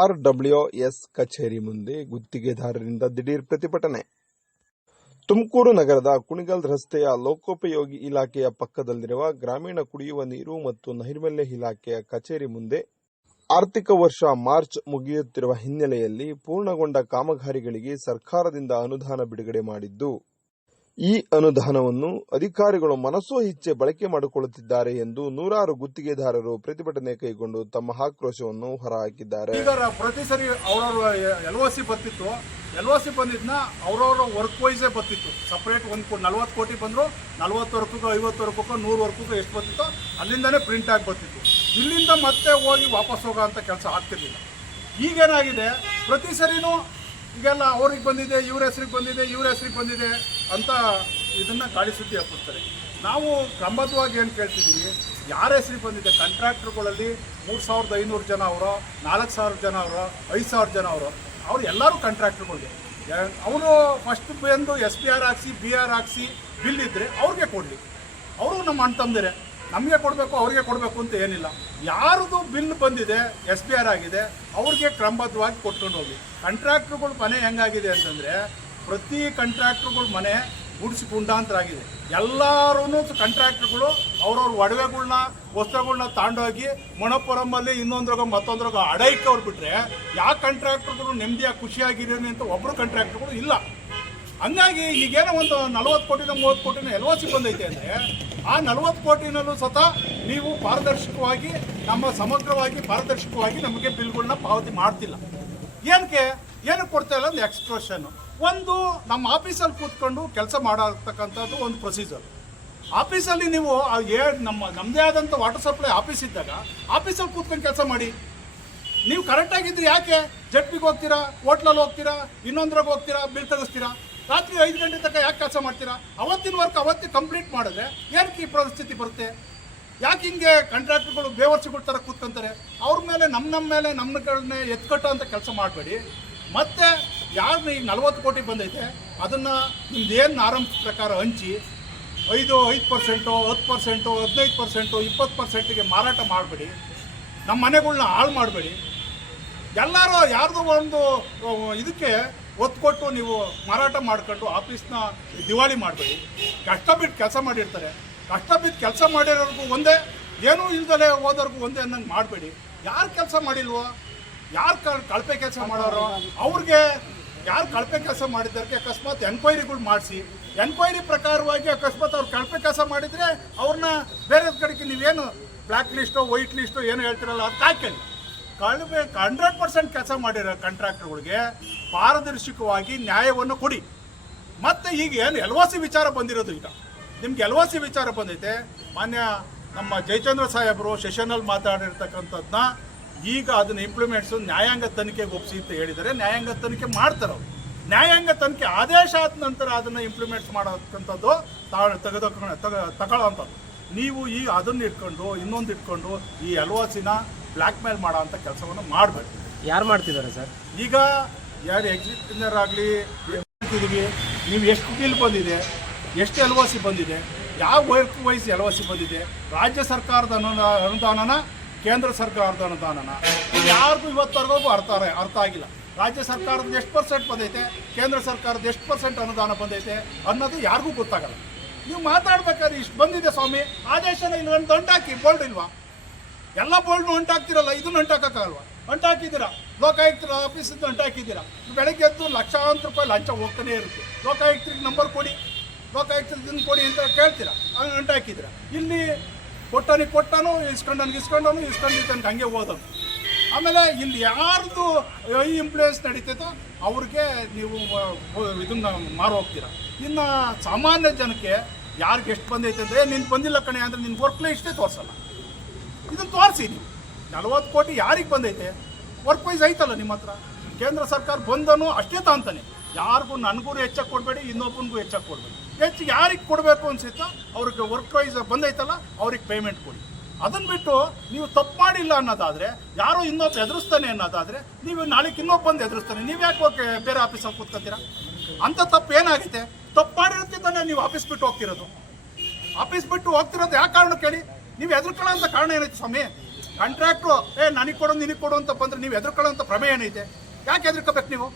RWS ಕಚೇರಿ ಮುಂದೆ ಗುತ್ತಿಗೆದಾರರಿಂದ ದಿಢೀರ್ ಪ್ರತಿಭಟನೆ. ತುಮಕೂರು ನಗರದ ಕುಣಿಗಲ್ ರಸ್ತೆಯ ಲೋಕೋಪಯೋಗಿ ಇಲಾಖೆಯ ಪಕ್ಕದಲ್ಲಿರುವ ಗ್ರಾಮೀಣ ಕುಡಿಯುವ ನೀರು ಮತ್ತು ನೈರ್ಮಲ್ಯ ಇಲಾಖೆಯ ಕಚೇರಿ ಮುಂದೆ ಆರ್ಥಿಕ ವರ್ಷ ಮಾರ್ಚ್ ಮುಗಿಯುತ್ತಿರುವ ಹಿನ್ನೆಲೆಯಲ್ಲಿ ಪೂರ್ಣಗೊಂಡ ಕಾಮಗಾರಿಗಳಿಗೆ ಸರ್ಕಾರದಿಂದ ಅನುದಾನ ಬಿಡುಗಡೆ ಮಾಡಿದ್ದು, ಈ ಅನುದಾನವನ್ನು ಅಧಿಕಾರಿಗಳು ಮನಸೋ ಇಚ್ಛೆ ಬಳಕೆ ಮಾಡಿಕೊಳ್ಳುತ್ತಿದ್ದಾರೆ ಎಂದು ನೂರಾರು ಗುತ್ತಿಗೆದಾರರು ಪ್ರತಿಭಟನೆ ಕೈಗೊಂಡು ತಮ್ಮ ಆಕ್ರೋಶವನ್ನು ಹೊರಹಾಕಿದ್ದಾರೆ. ಈಗ ಪ್ರತಿ ಸರಿ ಅವರವ್ರ LOC ಬರ್ತಿತ್ತು, LOC ಬಂದಿದ್ನ ಅವರವ್ರ ವರ್ಕ್ ವೈಸೇ ಬರ್ತಿತ್ತು. ಸಪ್ರೇಟ್ 40 ಕೋಟಿ ಬಂದ್ರು 40 ವರ್ಕಕ್ಕೂ 50 ವರ್ಕಕ್ಕೂ 100 ವರ್ಕಕ್ಕೂ ಎಷ್ಟು ಬರ್ತಿತ್ತು ಅಲ್ಲಿಂದಾನೇ ಪ್ರಿಂಟ್ ಆಗಿ ಬರ್ತಿತ್ತು. ಇಲ್ಲಿಂದ ಮತ್ತೆ ಹೋಗಿ ವಾಪಸ್ ಹೋಗೋ ಅಂತ ಕೆಲಸ ಆಗ್ತಿರ್ಲಿಲ್ಲ. ಈಗೇನಾಗಿದೆ, ಪ್ರತಿ ಸರಿನೂ ಈಗೆಲ್ಲ ಅವ್ರಿಗೆ ಬಂದಿದೆ, ಇವ್ರ ಹೆಸ್ರಿಗೆ ಬಂದಿದೆ, ಇವ್ರ ಹೆಸ್ರಿಗೆ ಬಂದಿದೆ ಅಂತ ಇದನ್ನು ಗಾಳಿ ಸುದ್ದಿ ಹಬ್ಬಿಸ್ತಾರೆ. ನಾವು ಕ್ರಮಬದ್ಧವಾಗಿ ಏನು ಕೇಳ್ತಿದ್ದೀವಿ, ಯಾರ ಹೆಸ್ರಿಗೆ ಬಂದಿದೆ, ಕಾಂಟ್ರಾಕ್ಟರ್ಗಳಲ್ಲಿ 3500 ಜನ ಅವರೋ, 4000 ಜನ ಅವರೋ, 5000 ಜನ ಅವ್ರು ಎಲ್ಲರೂ ಕಾಂಟ್ರಾಕ್ಟರ್ಗಳಿಗೆ ಅವರು ಫಸ್ಟ್ ಬಂದು SPR ಹಾಕ್ಸಿ BR ಹಾಕ್ಸಿ ಬಿಲ್ ಇದ್ದರೆ ಅವ್ರಿಗೆ ಕೊಡಲಿ. ಅವರು ನಮ್ಮ ಅಣ್ಣ ತಮ್ಮದಿರೆ, ನಮಗೆ ಕೊಡಬೇಕು ಅವ್ರಿಗೆ ಕೊಡಬೇಕು ಅಂತ ಏನಿಲ್ಲ. ಯಾರದು ಬಿಲ್ ಬಂದಿದೆ SPR ಆಗಿದೆ ಅವ್ರಿಗೆ ಕ್ರಮಬದ್ಧವಾಗಿ ಕೊಟ್ಕೊಂಡು ಹೋಗಿ. ಕಾಂಟ್ರಾಕ್ಟ್ರುಗಳ ಮನೆ ಹೆಂಗಾಗಿದೆ ಅಂತಂದರೆ, ಪ್ರತಿ ಕಾಂಟ್ರಾಕ್ಟ್ರುಗಳ ಮನೆ ಗುಡಿಸಿ ಗುಂಡಾಂತರ ಆಗಿದೆ. ಎಲ್ಲರೂ ಕಾಂಟ್ರಾಕ್ಟ್ರುಗಳು ಅವ್ರವ್ರ ಒಡವೆಗಳ್ನ ವಸ್ತ್ರಗಳನ್ನ ತಾಂಡೋಗಿ ಮೊಣಪುರಮಲ್ಲಿ ಇನ್ನೊಂದ್ರಾಗ ಮತ್ತೊಂದ್ರಾಗ ಅಡೈಕೆ ಅವ್ರು ಬಿಟ್ಟರೆ ಯಾವ ಕಾಂಟ್ರಾಕ್ಟ್ರುಗಳು ನೆಮ್ಮದಿಯಾಗಿ ಖುಷಿಯಾಗಿರೋನಿ ಅಂತ ಒಬ್ಬರು ಕಾಂಟ್ರಾಕ್ಟ್ರುಗಳು ಇಲ್ಲ. ಹಂಗಾಗಿ ಈಗೇನೋ ಒಂದು 40 ಕೋಟಿನ 30 ಕೋಟಿನ LOC ಬಂದೈತೆ ಅಂದರೆ, ಆ 40 ಕೋಟಿನಲ್ಲೂ ಸ್ವತಃ ನೀವು ಪಾರದರ್ಶಕವಾಗಿ ಸಮಗ್ರವಾಗಿ ಪಾರದರ್ಶಕವಾಗಿ ನಮಗೆ ಬಿಲ್ಗಳನ್ನ ಪಾವತಿ ಮಾಡ್ತಿಲ್ಲ. ಏನಕ್ಕೆ ಕೊಡ್ತಾ ಇಲ್ಲ ಒಂದು ಎಕ್ಸ್ಪ್ರೆಷನ್ನು. ಒಂದು ನಮ್ಮ ಆಫೀಸಲ್ಲಿ ಕೂತ್ಕೊಂಡು ಕೆಲಸ ಮಾಡತಕ್ಕಂಥದ್ದು ಒಂದು ಪ್ರೊಸೀಜರ್. ಆಫೀಸಲ್ಲಿ ನೀವು ನಮ್ಮದೇ ಆದಂಥ ವಾಟರ್ ಸಪ್ಲೈ ಆಫೀಸ್ ಇದ್ದಾಗ ಆಫೀಸಲ್ಲಿ ಕೂತ್ಕೊಂಡು ಕೆಲಸ ಮಾಡಿ. ನೀವು ಕರೆಕ್ಟಾಗಿದ್ದರೆ ಯಾಕೆ ಜಡ್ಪಿಗೆ ಹೋಗ್ತೀರಾ, ಹೋಟ್ಲಲ್ಲಿ ಹೋಗ್ತೀರಾ, ಇನ್ನೊಂದ್ರಾಗ ಹೋಗ್ತೀರಾ, ಬಿಲ್ ತೆಗೆಸ್ತೀರಾ? ರಾತ್ರಿ 5 ಗಂಟೆ ತನಕ ಯಾಕೆ ಕೆಲಸ ಮಾಡ್ತೀರಾ? ಅವತ್ತಿನ ವರ್ಕ್ ಅವತ್ತೇ ಕಂಪ್ಲೀಟ್ ಮಾಡಿದ್ರೆ ಏನಕ್ಕೆ ಈ ಪರಿಸ್ಥಿತಿ ಬರುತ್ತೆ? ಯಾಕೆ ಹಿಂಗೆ ಕಾಂಟ್ರಾಕ್ಟ್ರುಗಳು ಬೇವರ್ಸಿಗಳ ಥರ ಕೂತ್ಕೊಂತಾರೆ? ಅವ್ರ ಮೇಲೆ ನಮ್ಮಗಳನ್ನೇ ಎತ್ಕಟ್ಟೋ ಅಂತ ಕೆಲಸ ಮಾಡಬೇಡಿ. ಮತ್ತು ಯಾರು ಈಗ 40 ಕೋಟಿ ಬಂದೈತೆ ಅದನ್ನು ನಿಮ್ದೇನು ಆರಂಭ ಪ್ರಕಾರ ಹಂಚಿ 5%, 10%, 15%, 20%ಗೆ ಮಾರಾಟ ಮಾಡಬೇಡಿ. ನಮ್ಮ ಮನೆಗಳ್ನ ಹಾಳು ಮಾಡಬೇಡಿ. ಎಲ್ಲರೂ ಯಾರ್ದು ಒಂದು ಇದಕ್ಕೆ ಒತ್ತು ಕೊಟ್ಟು ನೀವು ಮಾರಾಟ ಮಾಡ್ಕೊಂಡು ಆಫೀಸ್ನ ದಿವಾಳಿ ಮಾಡಬೇಡಿ. ಕಷ್ಟ ಬಿಟ್ಟು ಕೆಲಸ ಮಾಡಿರ್ತಾರೆ. ಕಷ್ಟ ಬಿಟ್ಟು ಕೆಲಸ ಮಾಡಿರೋರ್ಗೂ ಒಂದೇ, ಏನೂ ಇಲ್ದಲೇ ಹೋದವ್ರಿಗೂ ಒಂದೇ ಅನ್ನಂಗೆ ಮಾಡಬೇಡಿ. ಯಾರು ಕೆಲಸ ಮಾಡಿಲ್ವೋ, ಯಾರು ಕಳಪೆ ಕೆಲಸ ಮಾಡೋರೋ ಅವ್ರಿಗೆ, ಯಾರು ಕಳಪೆ ಕೆಲಸ ಮಾಡಿದ್ದಕ್ಕೆ ಅಕಸ್ಮಾತ್ ಎನ್ಕ್ವೈರಿಗಳು ಮಾಡಿಸಿ, ಎನ್ಕ್ವೈರಿ ಪ್ರಕಾರವಾಗಿ ಅಕಸ್ಮಾತ್ ಅವ್ರು ಕಳಪೆ ಕೆಲಸ ಮಾಡಿದರೆ ಅವ್ರನ್ನ ಬೇರೆ ಕಡೆಗೆ ನೀವೇನು ಬ್ಲ್ಯಾಕ್ ಲಿಸ್ಟು ವೈಟ್ ಲಿಸ್ಟು ಏನು ಹೇಳ್ತಿರಲ್ಲ ಅದು ಹಾಕಿ. 100% ಕೆಲಸ ಮಾಡಿರೋ ಕಾಂಟ್ರಾಕ್ಟರ್ಗಳಿಗೆ ಪಾರದರ್ಶಕವಾಗಿ ನ್ಯಾಯವನ್ನು ಕೊಡಿ. ಮತ್ತು ಈಗ ಏನು LOC ವಿಚಾರ ಬಂದಿರೋದು, ಈಗ ನಿಮ್ಗೆ LOC ವಿಚಾರ ಬಂದೈತೆ. ಮಾನ್ಯ ನಮ್ಮ ಜಯಚಂದ್ರ ಸಾಹೇಬರು ಸೆಷನಲ್ಲಿ ಮಾತಾಡಿರ್ತಕ್ಕಂಥದ್ದನ್ನ ಈಗ ಅದನ್ನು ಇಂಪ್ಲಿಮೆಂಟ್ಸು ನ್ಯಾಯಾಂಗ ತನಿಖೆಗೆ ಒಪ್ಪಿಸಿ ಅಂತ ಹೇಳಿದರೆ ನ್ಯಾಯಾಂಗ ತನಿಖೆ ಮಾಡ್ತಾರೆ. ಅವರು ನ್ಯಾಯಾಂಗ ತನಿಖೆ ಆದೇಶ ಆದ ನಂತರ ಅದನ್ನು ಇಂಪ್ಲಿಮೆಂಟ್ಸ್ ಮಾಡೋಕ್ಕಂಥದ್ದು ತಗೊಳ್ಳೋವಂಥದ್ದು. ನೀವು ಈ ಅದನ್ನು ಇಟ್ಕೊಂಡು ಇನ್ನೊಂದು ಇಟ್ಕೊಂಡು ಈ LOCನ ಬ್ಲ್ಯಾಕ್ ಮೇಲ್ ಮಾಡೋ ಅಂಥ ಕೆಲಸವನ್ನು ಮಾಡಬೇಕು. ಯಾರು ಮಾಡ್ತಿದ್ದಾರೆ ಸರ್? ಈಗ ಯಾರು ಎಕ್ಸಿಕ್ಯೂಟಿವ್ ಆಗಲಿ ಹೇಳ್ತಿದ್ದೀವಿ, ನೀವು ಎಷ್ಟು ಬಿಲ್ ಬಂದಿದೆ, ಎಷ್ಟು LOC ಬಂದಿದೆ, ಯಾವ ವರ್ಕ್ ವೈಸ್ LOC ಬಂದಿದೆ, ರಾಜ್ಯ ಸರ್ಕಾರದ ಅನುದಾನನ ಕೇಂದ್ರ ಸರ್ಕಾರದ ಅನುದಾನನ ಯಾರಿಗೂ ಇವತ್ತವರೆಗೂ ಅರ್ಥ ಆಗಿಲ್ಲ. ರಾಜ್ಯ ಸರ್ಕಾರದ ಎಷ್ಟು % ಬಂದೈತೆ, ಕೇಂದ್ರ ಸರ್ಕಾರದ ಎಷ್ಟು % ಅನುದಾನ ಬಂದೈತೆ ಅನ್ನೋದು ಯಾರಿಗೂ ಗೊತ್ತಾಗಲ್ಲ. ನೀವು ಮಾತಾಡ್ಬೇಕಾದ್ರೆ ಇಷ್ಟು ಬಂದಿದೆ ಸ್ವಾಮಿ, ಆದೇಶನ ಇನ್ನೊಂದು ದಂಟಾಕಿ, ಬೋಲ್ಡ್ ಇಲ್ವಾ? ಎಲ್ಲ ಬೋಲ್ಡ್ನು ಅಂಟಾಕ್ತಿರಲ್ಲ, ಇದನ್ನು ಅಂಟಾಕಕ್ಕಾಗಲ್ವಾ? ಅಂಟಾಕಿದ್ದೀರಾ, ಲೋಕಾಯುಕ್ತರ ಆಫೀಸಿಂದ ಅಂಟಾಕಿದ್ದೀರಾ. ಬೆಳಗ್ಗೆ ಎದ್ದು ಲಕ್ಷಾಂತರ ರೂಪಾಯಿ ಲಂಚ ಹೋಗ್ತಾನೆ ಇರುತ್ತೆ. ಲೋಕಾಯುಕ್ತರಿಗೆ ನಂಬರ್ ಕೊಡಿ, ಲೋಕಾಯುಕ್ತರಿಗೆ ಕೊಡಿ ಅಂತ ಕೇಳ್ತೀರಾ, ಹಂಗೆ ಅಂಟಾಕಿದ್ದೀರಾ. ಇಲ್ಲಿ ಕೊಟ್ಟನು ಇಸ್ಕೊಂಡಿದ್ದಾನೆ ಹಂಗೆ ಓದೋದು. ಆಮೇಲೆ ಇಲ್ಲಿ ಯಾರ್ದು ಇನ್ಫ್ಲೂಯೆನ್ಸ್ ನಡೀತೈತೋ ಅವ್ರಿಗೆ ನೀವು ಇದನ್ನು ಮಾರು ಹೋಗ್ತೀರಾ. ಇನ್ನು ಸಾಮಾನ್ಯ ಜನಕ್ಕೆ ಯಾರಿಗೆ ಎಷ್ಟು ಬಂದೈತೆ ಅಂದರೆ, ನಿನ್ಗೆ ಬಂದಿಲ್ಲ ಕಣೆ ಅಂದರೆ ನಿನ್ನ ವರ್ಕ್ ಲಿಸ್ಟೇ ತೋರಿಸಲ್ಲ. ಇದನ್ನು ತೋರಿಸಿ ನೀವು 40 ಕೋಟಿ ಯಾರಿಗೆ ಬಂದೈತೆ, ವರ್ಕ್ ವೈಸ್ ಐತಲ್ಲ ನಿಮ್ಮ ಹತ್ರ. ಕೇಂದ್ರ ಸರ್ಕಾರ ಬಂದನು ಅಷ್ಟೇ ತಾಂತಾನೆ. ಯಾರಿಗೂ ನನಗೂ ಹೆಚ್ಚಾಗಿ ಕೊಡಬೇಡಿ, ಇನ್ನೊಬ್ಬನಿಗೂ ಹೆಚ್ಚಾಗಿ ಕೊಡಬೇಡಿ. ಹೆಚ್ಚು ಯಾರಿಗೆ ಕೊಡಬೇಕು ಅನ್ಸುತ್ತೋ ಅವ್ರಿಗೆ ವರ್ಕ್ ವೈಸ್ ಬಂದೈತಲ್ಲ ಅವ್ರಿಗೆ ಪೇಮೆಂಟ್ ಕೊಡಿ. ಅದನ್ನು ಬಿಟ್ಟು ನೀವು ತಪ್ಪು ಮಾಡಿಲ್ಲ ಅನ್ನೋದಾದರೆ, ಯಾರೋ ಇನ್ನೊಬ್ಬ ಎದುರಿಸ್ತಾನೆ ಅನ್ನೋದಾದರೆ, ನೀವು ನಾಳೆಗೆ ಇನ್ನೊಬ್ಬ ಬಂದು ಎದುರಿಸ್ತಾನೆ, ನೀವು ಯಾಕೆ ಹೋಗಿ ಬೇರೆ ಆಫೀಸಲ್ಲಿ ಕೂತ್ಕೊತೀರಾ? ಅಂಥ ತಪ್ಪು ಏನಾಗಿದೆ? ತಪ್ಪು ಮಾಡಿರ್ತಿದ್ದಾನೆ ನೀವು ಆಫೀಸ್ ಬಿಟ್ಟು ಹೋಗ್ತಿರೋದು. ಆಫೀಸ್ ಬಿಟ್ಟು ಹೋಗ್ತಿರೋದು ಯಾವ ಕಾರಣ ಕೇಳಿ? ನೀವು ಹೆದರ್ಕೊಳ್ಳೋ ಅಂತ ಕಾರಣ ಏನೈತೆ ಸ್ವಾಮಿ? ಕಾಂಟ್ರಾಕ್ಟ್ರು ನನಗೆ ಕೊಡು ನಿನಗೆ ಕೊಡು ಅಂತ ಬಂದ್ರೆ ನೀವು ಹೆದರ್ಕೊಳ್ಳೋಂಥ ಪ್ರಮೇಯ ಏನೈತೆ? ಯಾಕೆ ಹೆದರ್ಕೋಬೇಕು ನೀವು?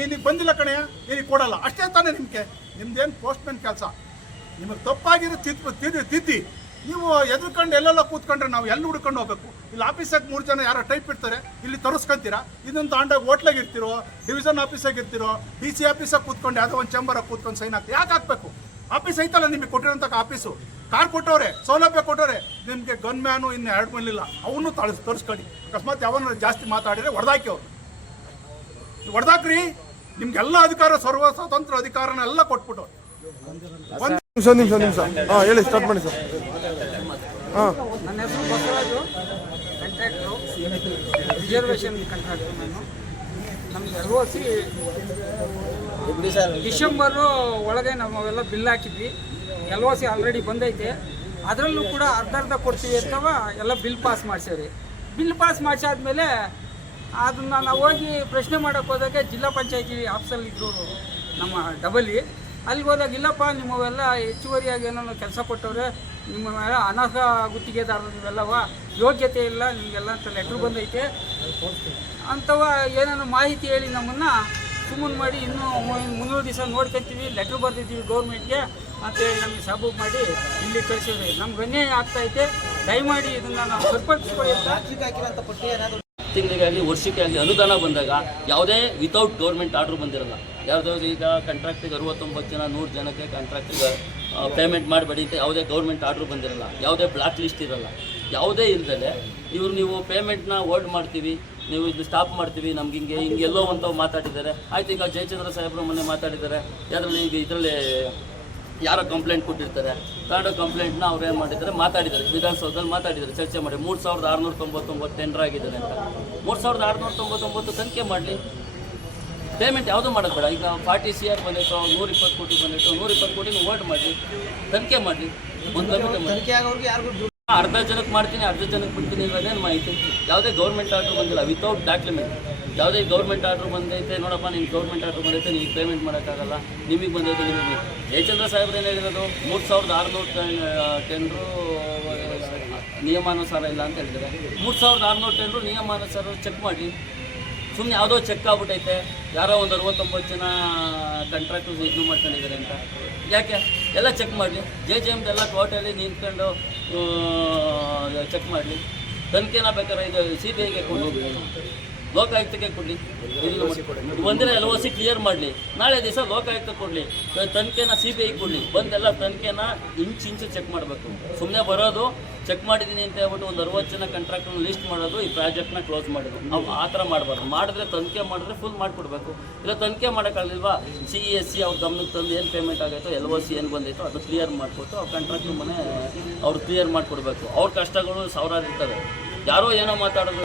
ನಿನಗೆ ಬಂದಿಲ್ಲ ಕಣೆಯ, ನಿನಗೆ ಕೊಡಲ್ಲ, ಅಷ್ಟೇ ತಾನೇ ನಿಮ್ದೇನು ಪೋಸ್ಟ್ಮನ್ ಕೆಲಸ. ನಿಮಗೆ ತಪ್ಪಾಗಿರೋ ತಿದ್ದಿ ನೀವು ಎದ್ರುಕೊಂಡು ಎಲ್ಲೆಲ್ಲ ಕೂತ್ಕೊಂಡ್ರೆ ನಾವು ಎಲ್ಲಿ ಹುಡ್ಕೊಂಡು ಹೋಗ್ಬೇಕು? ಇಲ್ಲಿ ಆಫೀಸಾಗ 3 ಜನ ಯಾರೋ ಟೈಪ್ ಇರ್ತಾರೆ, ಇಲ್ಲಿ ತರಿಸ್ಕೊಂತೀರಾ, ಇದನ್ನು ತಾಂಡಾಗ ಹೋಟ್ಲಾಗ ಇರ್ತಿರೋ, ಡಿವಿಷನ್ ಆಫೀಸಾಗ ಇರ್ತಿರೋ, DC ಆಫೀಸಾಗ ಕೂತ್ಕೊಂಡು ಯಾವುದೋ ಒಂದು ಚೇಂಬರಾಗ ಕೂತ್ಕೊಂಡು ಸೈನ್ ಹಾಕಿ ಯಾಕೆ ಹಾಕ್ಬೇಕು? ಆಫೀಸ್ ಐತಲ್ಲ ನಿಮಗೆ ಕೊಟ್ಟಿರೋಂಥ ಆಫೀಸು, ಕಾರ್ ಕೊಟ್ಟವ್ರೆ, ಸೌಲಭ್ಯ ಕೊಟ್ಟವ್ರೆ, ನಿಮಗೆ ಗನ್ ಮ್ಯಾನು ಇನ್ನು 2 ಮಂದಿಲ್ಲ, ಅವನು ತರಿಸ್ಕೊಳ್ಳಿ. ಅಕಸ್ಮಾತ್ ಯಾವನ್ನ ಜಾಸ್ತಿ ಮಾತಾಡಿದ್ರೆ ಹೊಡೆದಾಕಿ ಅವ್ರು, ಹೊಡೆದಾಕ್ರಿ. ನಿಮ್ಗೆಲ್ಲ ಅಧಿಕಾರ, ಸರ್ವ ಸ್ವತಂತ್ರ ಅಧಿಕಾರನ ಎಲ್ಲ ಕೊಟ್ಬಿಟ್ಟು. ನಿಮಿಷ ಹೇಳಿ, ಸ್ಟಾರ್ಟ್ ಮಾಡಿ ಸರ್. ನನ್ನ ಹೆಸರು ಬಸವರಾಜು, ಕಾಂಟ್ರಾಕ್ಟ್ರು, ರಿಸರ್ವೇಷನ್ ಕಾಂಟ್ರಾಕ್ಟ್ರು. ನಮ್ಗೆ LOC ಡಿಸೆಂಬರು ಒಳಗೆ ನಾವೆಲ್ಲ ಬಿಲ್ ಹಾಕಿದ್ವಿ. LOC ಆಲ್ರೆಡಿ ಬಂದೈತೆ, ಅದರಲ್ಲೂ ಕೂಡ ಅರ್ಧ ಕೊಡ್ತೀವಿ ಅಥವಾ ಎಲ್ಲ ಬಿಲ್ ಪಾಸ್ ಮಾಡಿಸೇವ್ರಿ. ಬಿಲ್ ಪಾಸ್ ಮಾಡಿಸಾದ್ಮೇಲೆ ಅದನ್ನು ನಾವು ಹೋಗಿ ಪ್ರಶ್ನೆ ಮಾಡೋಕ್ಕೆ ಹೋದಾಗ ಜಿಲ್ಲಾ ಪಂಚಾಯತಿ ಆಫೀಸಲ್ಲಿದ್ದರು ನಮ್ಮ ಡಬಲಿ. ಅಲ್ಲಿಗೆ ಹೋದಾಗ ಇಲ್ಲಪ್ಪ ನಿಮ್ಮವೆಲ್ಲ ಹೆಚ್ಚುವರಿಯಾಗಿ ಏನೋ ಕೆಲಸ ಕೊಟ್ಟವ್ರೆ, ನಿಮ್ಮ ಮೇಲೆ ಅನರ್ಹ ಗುತ್ತಿಗೆದಾರರು ನೀವೆಲ್ಲವ, ಯೋಗ್ಯತೆ ಇಲ್ಲ ನಿಮಗೆಲ್ಲ ಅಂತ ಲೆಟ್ರ್ ಬಂದೈತೆ ಅಂಥವ ಏನೇನೋ ಮಾಹಿತಿ ಹೇಳಿ ನಮ್ಮನ್ನು ಸುಮ್ಮನೆ ಮಾಡಿ ಇನ್ನೂ 300 ದಿವಸ ನೋಡ್ಕೊತೀವಿ, ಲೆಟ್ರ್ ಬರ್ದಿದ್ದೀವಿ ಗೌರ್ಮೆಂಟ್ಗೆ ಅಂತೇಳಿ ನಮಗೆ ಸಬೂಬ್ ಮಾಡಿ ಇಲ್ಲಿ ಕಳಿಸಿದ್ವಿ. ನಮ್ಗೆ ಅನ್ಯಾಯ ಆಗ್ತಾಯಿದೆ, ದಯಮಾಡಿ ಇದನ್ನು ನಾವು ಸರಿಪಡಿಸ್ಕೊಳ್ಳಿ ಅಂತ. ತಿಂಗಳಿಗಾಗಲಿ ವರ್ಷಕ್ಕೆ ಆಗಲಿ ಅನುದಾನ ಬಂದಾಗ ಯಾವುದೇ ವಿತೌಟ್ ಗೌರ್ಮೆಂಟ್ ಆರ್ಡ್ರ್ ಬಂದಿರಲ್ಲ. ಯಾವುದಾದ್ರು ಈಗ ಕಾಂಟ್ರಾಕ್ಟಿಗೆ 69 ಜನ 100 ಜನಕ್ಕೆ ಕಾಂಟ್ರಾಕ್ಟಿಗೆ ಪೇಮೆಂಟ್ ಮಾಡಬೇಡಿ ಅಂತ ಯಾವುದೇ ಗೌರ್ಮೆಂಟ್ ಆರ್ಡ್ರ್ ಬಂದಿರಲ್ಲ, ಯಾವುದೇ ಬ್ಲಾಕ್ ಲಿಸ್ಟ್ ಇರಲ್ಲ, ಯಾವುದೇ ಇಲ್ದಲೆ ನೀವು ಪೇಮೆಂಟ್ನ ಹೋಲ್ಡ್ ಮಾಡ್ತೀವಿ, ನೀವು ಇದು ಸ್ಟಾಪ್ ಮಾಡ್ತೀವಿ, ನಮ್ಗೆ ಹಿಂಗೆಲ್ಲೋ ಅಂತ ಮಾತಾಡಿದ್ದಾರೆ. ಆಯ್ತು, ಈಗ ಜಯಚಂದ್ರ ಸಾಹೇಬ್ರು ಮೊನ್ನೆ ಮಾತಾಡಿದ್ದಾರೆ, ಯಾವ್ದ್ರಲ್ಲಿ ಈಗ ಇದರಲ್ಲಿ ಯಾರೋ ಕಂಪ್ಲೇಂಟ್ ಕೊಟ್ಟಿರ್ತಾರೆ, ತಗೊಂಡು ಕಂಪ್ಲೇಂಟ್ನ ಅವ್ರು ಏನು ಮಾಡಿದ್ದಾರೆ, ಮಾತಾಡಿದ್ದಾರೆ, ವಿಧಾನಸೌಧದಲ್ಲಿ ಮಾತಾಡಿದ್ದಾರೆ, ಚರ್ಚೆ ಮಾಡಿ 3699 ಟೆಂಡರ್ ಆಗಿದ್ದಾರೆ ಅಂತ. 3699 ತನಿಖೆ ಮಾಡಲಿ, ಪೇಮೆಂಟ್ ಯಾವುದೂ ಮಾಡೋದು ಬೇಡ. ಈಗ 40 CR ಬಂದಿತ್ತು, 120 ಕೋಟಿ ಬಂದಿತ್ತು, 120 ಕೋಟಿನ ಹೋಲ್ಡ್ ಮಾಡಲಿ, ತನಿಖೆ ಮಾಡಲಿ, ಒಂದು ಕಮಿಟಿ ಮಾಡಿ. ಅರ್ಧ ಜನಕ್ಕೆ ಮಾಡ್ತೀನಿ, ಅರ್ಧ ಜನಕ್ಕೆ ಬಿಡ್ತೀನಿ ಅನ್ನೋದೇನು ಮಾಹಿತಿ. ಯಾವುದೇ ಗೌರ್ಮೆಂಟ್ ಆರ್ಡ್ರ್ ಬಂದಿಲ್ಲ, ವಿತೌಟ್ ಡಾಕ್ಯುಮೆಂಟ್. ಯಾವುದೇ ಗೌರ್ಮೆಂಟ್ ಆರ್ಡ್ರ್ ಬಂದೈತೆ, ನೋಡಪ್ಪ ನಿಮ್ಗೆ ಗೌರ್ಮೆಂಟ್ ಆರ್ಡ್ರ್ ಬಂದೈತೆ, ನೀವು ಪೇಮೆಂಟ್ ಮಾಡೋಕ್ಕಾಗಲ್ಲ, ನಿಮಗೆ ಬಂದೈತೆ ನಿಮಗೆ. ಜಯಚಂದ್ರ ಸಾಹೇಬ್ರು ಏನು ಹೇಳಿರೋದು, 3600 ಟೆಂಡ್ರು ನಿಯಮಾನುಸಾರ ಇಲ್ಲ ಅಂತ ಹೇಳಿದ್ದಾರೆ. 3600 ಟೆಂಡ್ರು ನಿಯಮಾನುಸಾರ ಚೆಕ್ ಮಾಡಿ. ಸುಮ್ಮನೆ ಯಾವುದೋ ಚೆಕ್ ಆಗ್ಬಿಟ್ಟೈತೆ, ಯಾರೋ ಒಂದು 69 ಜನ ಕಾಂಟ್ರಾಕ್ಟರ್ಸ್ ಇದು ಮಾಡ್ಕೊಂಡಿದ್ದಾರೆ ಅಂತ. ಯಾಕೆ ಎಲ್ಲ ಚೆಕ್ ಮಾಡಲಿ, JJMದು ಎಲ್ಲ ಕೋರ್ಟಲ್ಲಿ ನಿಂತ್ಕೊಂಡು ಚೆಕ್ ಮಾಡಲಿ. ತನಿಖೆನ ಬೇಕಾದ್ರೆ ಇದು CBIಗೆ ಕೊಡಿ, ಲೋಕಾಯುಕ್ತಕ್ಕೆ ಕೊಡಲಿ. ಒಂದಿನ LOC ಕ್ಲಿಯರ್ ಮಾಡಲಿ, ನಾಳೆ ದಿವಸ ಲೋಕಾಯುಕ್ತ ಕೊಡಲಿ, ತನಿಖೆನ CBI ಕೊಡಲಿ. ಬಂದೆಲ್ಲ ತನಿಖೆನ ಇಂಚು ಚೆಕ್ ಮಾಡಬೇಕು. ಸುಮ್ಮನೆ ಬರೋದು ಚೆಕ್ ಮಾಡಿದ್ದೀನಿ ಅಂತ ಹೇಳ್ಬಿಟ್ಟು ಒಂದು 60 ಜನ ಕಾಂಟ್ರಾಕ್ಟರ್ನ ಲಿಸ್ಟ್ ಮಾಡೋದು, ಈ ಪ್ರಾಜೆಕ್ಟ್ನ ಕ್ಲೋಸ್ ಮಾಡೋದು. ನಾವು ಆ ಥರ ಮಾಡಬಾರ್ದು. ಮಾಡಿದ್ರೆ ತನಿಖೆ ಮಾಡಿದ್ರೆ ಫುಲ್ ಮಾಡಿಕೊಡ್ಬೇಕು. ಇಲ್ಲ ತನಿಖೆ ಮಾಡೋಕ್ಕಾಗಲಿಲ್ವಾ, CESC ಅವ್ರ ಗಮನಕ್ಕೆ ತಂದು ಏನು ಪೇಮೆಂಟ್ ಆಗೈತೋ, LOC ಏನು ಬಂದೈತೋ ಅದು ಕ್ಲಿಯರ್ ಮಾಡಿಕೊಟ್ಟು ಅವ್ರ ಕಾಂಟ್ರಾಕ್ಟ್ರ್ ಮನೆ ಅವ್ರು ಕ್ಲಿಯರ್ ಮಾಡಿಕೊಡ್ಬೇಕು. ಅವ್ರ ಕಷ್ಟಗಳು ಸಾವಿರಾರು ಇರ್ತವೆ. ಯಾರೋ ಏನೋ ಮಾತಾಡೋದು